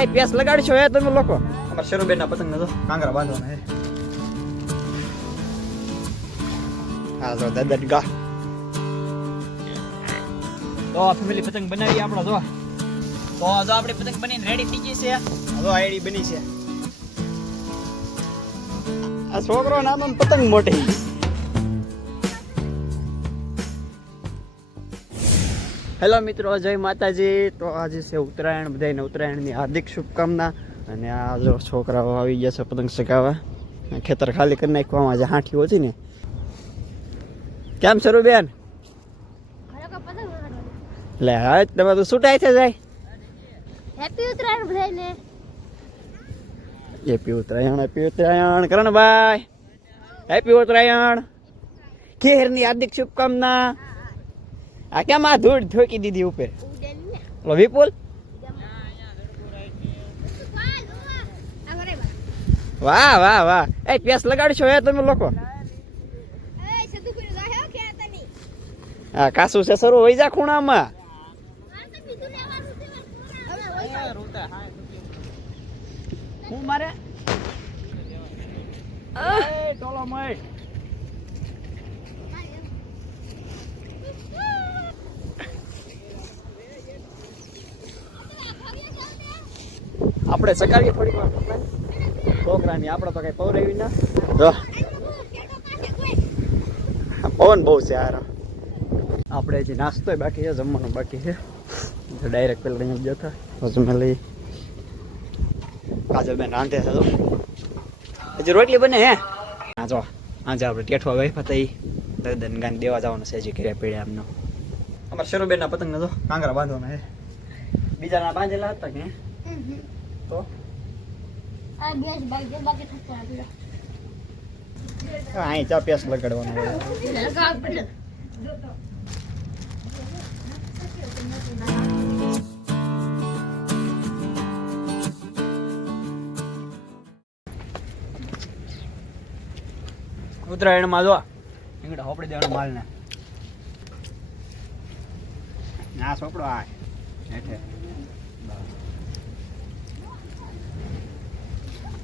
એ પેસ લગાડશો એ તમે લોકો. અમારા શરૂબેન ના પતંગ તો. કાંગરા બાંધવાના હે. હા જો દાદા ગા તો ફેમિલી પતંગ બનાવી આપણો જો. તો જો આપણે પતંગ બનીને રેડી થઈ ગઈ છે. જો આઈડી બની છે. આ છોકરો નામ પતંગ મોટી હેલો મિત્રો જય માતાજી. તો આજે છે ઉત્તરાયણ બધાને ઉત્તરાયણની હાર્દિક શુભકામના. અને આ જો છોકરાઓ આવી ગયા છે પતંગ ચગાવવા ખેતર ખાલી કરી નાખવામાં આજે હાંઠી હતી ને. કેમ શરૂ બેન એટલે હા તમે તો છૂટાય છે જાય. હેપી ઉત્તરાયણ બધાને happy Uttarayan happy Uttarayan. Karanbhai happy Uttarayan. ખેરની હાર્દિક શુભકામના. આ કેમ આ ધૂળ ઠોકી દીધી ઉપર? ઓલો વિપુલ? વાહ વાહ વાહ. એ પેસ લગાડશો હે તમે લોકો? હા કાસુ છે સરું હોય જા ખૂણામાં. હું મારે? ટોલો મય આપણે સકાવીએ થોડી વાર છોકરાની આપણે તો કઈ પૌરવી ના. જો. પવન બહુ છે યાર આપણે હજી નાસ્તો બાકી છે જમવાનું બાકી છે. ડાયરેક્ટ પેલા અહીંયા જતા. પછી મેં લઈ કાજલ બેન રાંધે છે હજુ રોટલી બને હે? હા જો. આજે આપણે ટેઠવા વાઈફા થઈ દર્દન ગાન દેવા જવાનું છે હજી કર્યા પીડ્યા એમનો. અમારા શરૂબેન ના પતંગ તો કાંગરા બાંધવાના હે બીજાના બાંધેલા હતા કે તો? અહીં ચા પેસ લગાડવાનું ઉત્તરાયણમાં જો રીંગણા હોપડી દેવાનો માલ ને ના સોપડો આ. હેઠે હમ હમ હમ હમ હમ.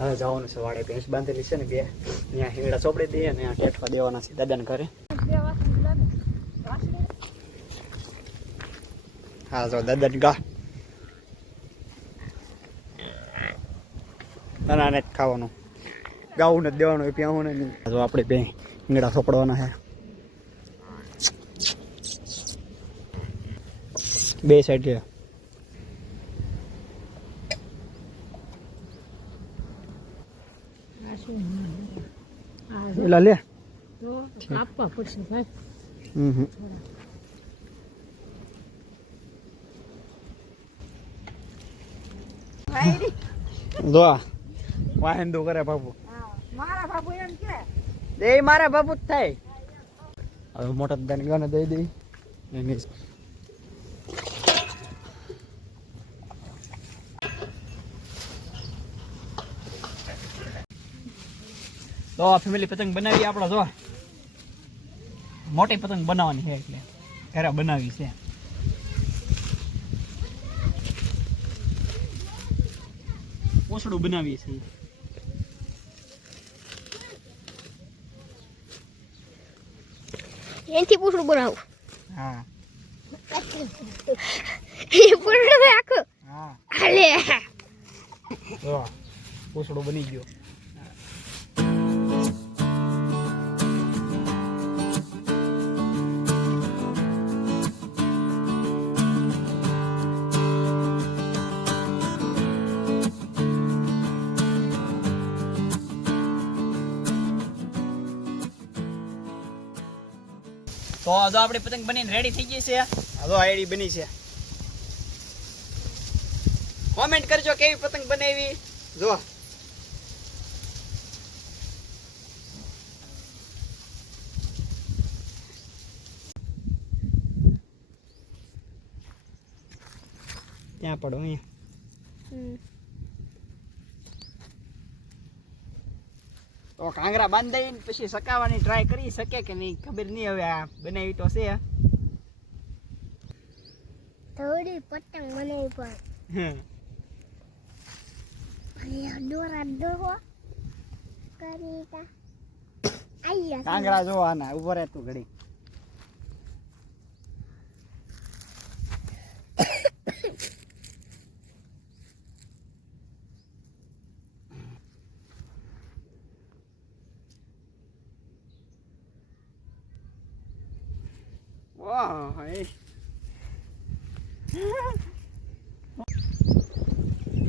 હવે જવાનું છે વાડે ભેંસ બાંધેલી છે ને બે. ત્યાં હીંગડા ચોપડી દઈએ અને ત્યાં ટેઠવા દેવાના છે દાદાને ઘરે. હા, જો દાદાને ગા. ના ના જ ખાવાનું. ગાવું નથી દેવાનું એ પ્યાવું નહીં. જો આપણે બે હિંગડા ચોપડવાના છે. બે સાઈડ છે. એલા લે. આપવા પડશે ભાઈ હમ હમ. જો આ. કરે બાપુ. મારા બાબુ એમ કે. દે મારા બાપુ જ થાય. હવે મોટા દાન ગાને દઈ દઈ તો ફેમિલી પતંગ બનાવી આપણે જો. મોટી પતંગ બનાવવાની છે એટલે. ઘરે બનાવી છે. પોસડું બનાવીએ છીએ. એનથી પૂછડું બનાવું. હા. એ પૂછડું આખું હા. જો બની ગયો. તો હજુ આપણે પતંગ બનીને રેડી થઈ ગઈ છે. આ જો આઈડી બની છે. કોમેન્ટ કરજો કેવી પતંગ બનાવી. જો. ત્યાં પડો અહીંયા? તો કાંગરા બાંધાઈને પછી સકાવવાની ટ્રાય કરી શકે કે નહીં ખબર નહીં હવે આ બનાવી તો છે. થોડી પતંગ બનાવી પણ. હમ. દોરા કરી કાંગરા જોવાના ઊભો રહે તું ઘડી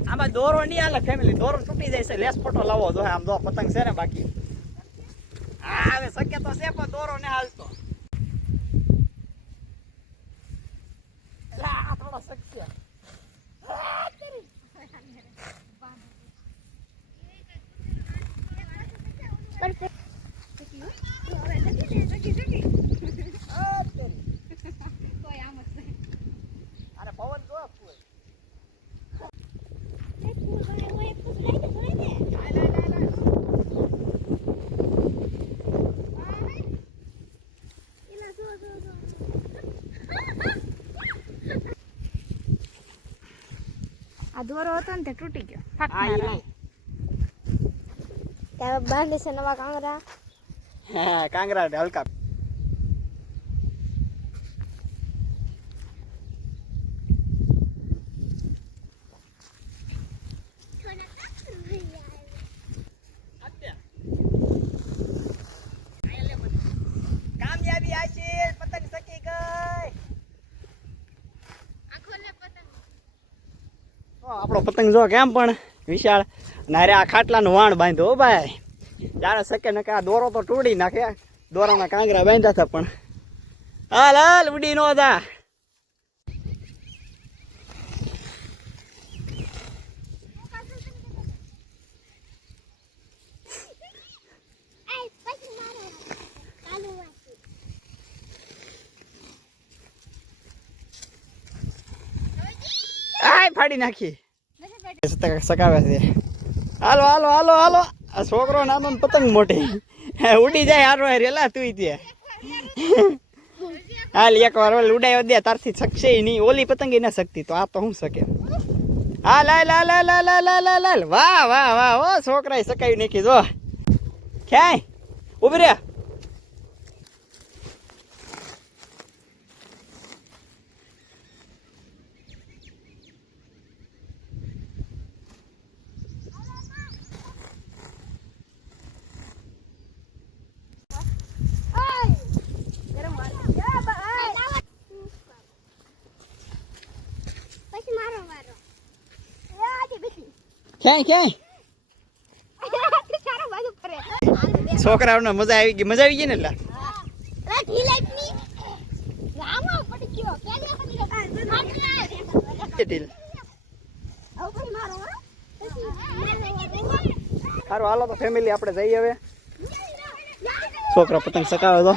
આમાં દોરો નહીં આલે ફેમિલી દોરો તૂટી જાય છે. લેસ ફોટો લાવો જો આમ દો પતંગ છે ને બાકી. હા હવે શક્ય તો છે પણ દોરો ને હાલતો. થોડો શક્ય. દોરો હતો ને તે તૂટી ગયો. ત્યારે બાંધે છે નવા કાંગરા. હા, કાંગરા હલકા કામયાબી આશીષ પતંગ સકી ગઈ ઓ, આપણો પતંગ જો કેમ પણ વિશાળ. નારે આ ખાટલાનું વાણ બાંધ્યો હો ભાઈ. જ્યારે શકે ને આ દોરો તો તોડી નાખે. દોરાના કાંગરા બાંધ્યા હતા પણ. હાલ હાલ, ઉડી નો હતા ફાડી નાખી. સકાવે છે. હાલો હાલો હાલો હાલો. આ છોકરો નાનો પતંગ મોટી. ઉડી જાય હારો રેલા તું. ત્યાં હાલ એક વાર ઉડાયો દે, તારથી શકશે નહીં. ઓલી પતંગ ના શકતી, તો આ તો હું શકે? હાલ હાલ હાલ હાલ હાલ હાલ હાલ હાલ હાલ. વાહ વાહ વાહ. ઓ, છોકરાએ સકાવી નાખી, જો. ક્યાંય? ઊભી રે. ક્યાંય ક્યાંય છોકરાઓને મજા આવી ગઈ. મજા આવી ગઈ ને એટલે? સારું હાલો તો ફેમિલી આપણે જઈએ હવે. છોકરા પતંગ સકાવે તો.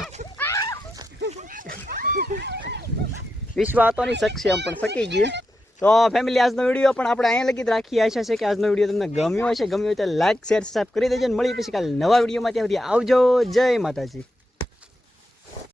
વિશ્વા તો નહીં એમ પણ શકી ગયે તો ફેમિલી આજનો વીડિયો પણ આપણે અહીંયા લગી રાખી આશા છે કે આજનો વીડિયો તમને ગમ્યો હશે, ગમ્યો હોય તો લાઈક શેર સબસ્ક્રાઈબ કરી દેજો મળી પછી કાલે નવા વિડીયોમાં. ત્યાં સુધી આવજો. જય માતાજી.